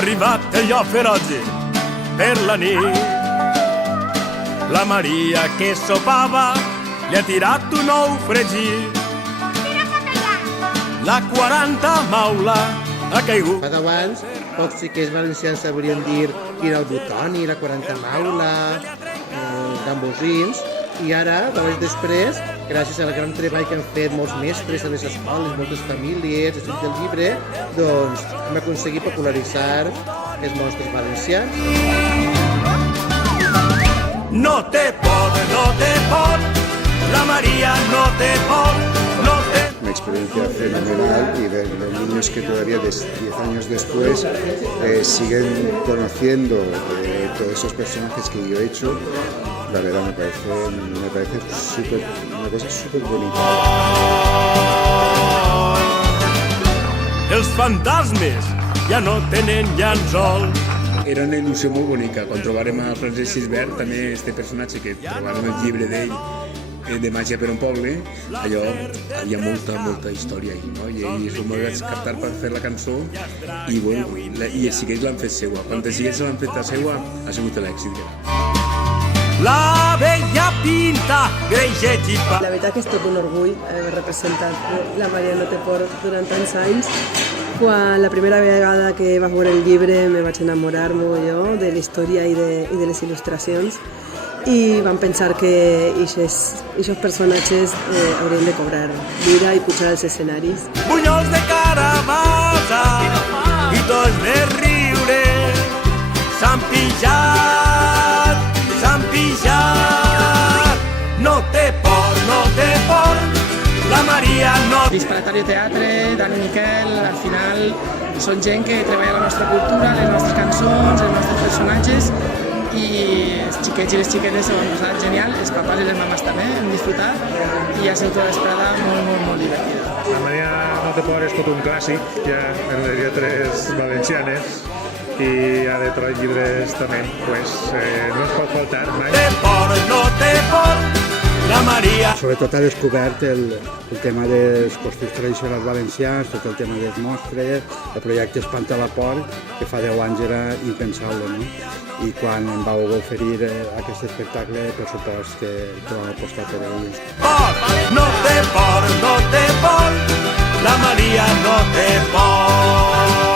arribat el lloc feroge per la nit. La Maria que sopava li ha tirat un ou fregit. La 40 maula ha caigut. Fa 10 anys, pocs xiquets valencians sabrien dir quin era el botoni, la 40 maula, gambosins, i ara, 10 anys després, gràcies al gran treball que han fet molts mestres a les escoles, moltes famílies, els del llibre, doncs hem aconseguit popularitzar els monstres valencians. No te pot, la María no te pot. Una experiencia fenomenal y ver los niños que todavía 10 años después siguen conociendo todos esos personajes que yo he hecho, la verdad me parece una cosa súper bonita. Els fantasmes ja no tenen llençol. Era una il·lusió molt bonica. Quan trobarem a Francesc Gisbert, també este personatge que trobàvem el llibre d'ell, de Màgia per un poble, allò, hi ha molta història ahí, no? I això m'ho vaig captar per fer la cançó i, bueno, i els xiquets l'han fet seua. Quan els xiquets l'han fet seua, ha sigut l'èxit. La vella pinta, greixet i pa. La veritat que és tot un orgull haver representat la Maria no te por durant tants anys. Quan la primera vegada que vaig veure el llibre me vaig enamorar molt de la història i de les il·lustracions i vam pensar que aquests personatges haurien de cobrar vida i pujar als escenaris. Bunyols de carabassa i tots de riure s'han pixat. No te por, la Maria no... Disparatorio Teatre, Dani Miquel, al final són gent que treballa la nostra cultura, les nostres cançons, els nostres personatges i els xiquets i les xiquetes s'ho han passat genial, els papas i les mames també hem disfrutat i ha sigut una vesprada molt divertida. La Maria no te por és tot un clàssic ja en les lletres valencianes i a d'altres llibres també, pues, no es pot faltar mai. No te por, la Maria. Sobretot ha descobert el tema dels costums tradicionals valencians, tot el tema dels monstres, el projecte Espanta la por, que fa 10 anys era impensable, no? I quan em vau oferir aquest espectacle, per supost que vam apostar per ell. No te por, la Maria no te por.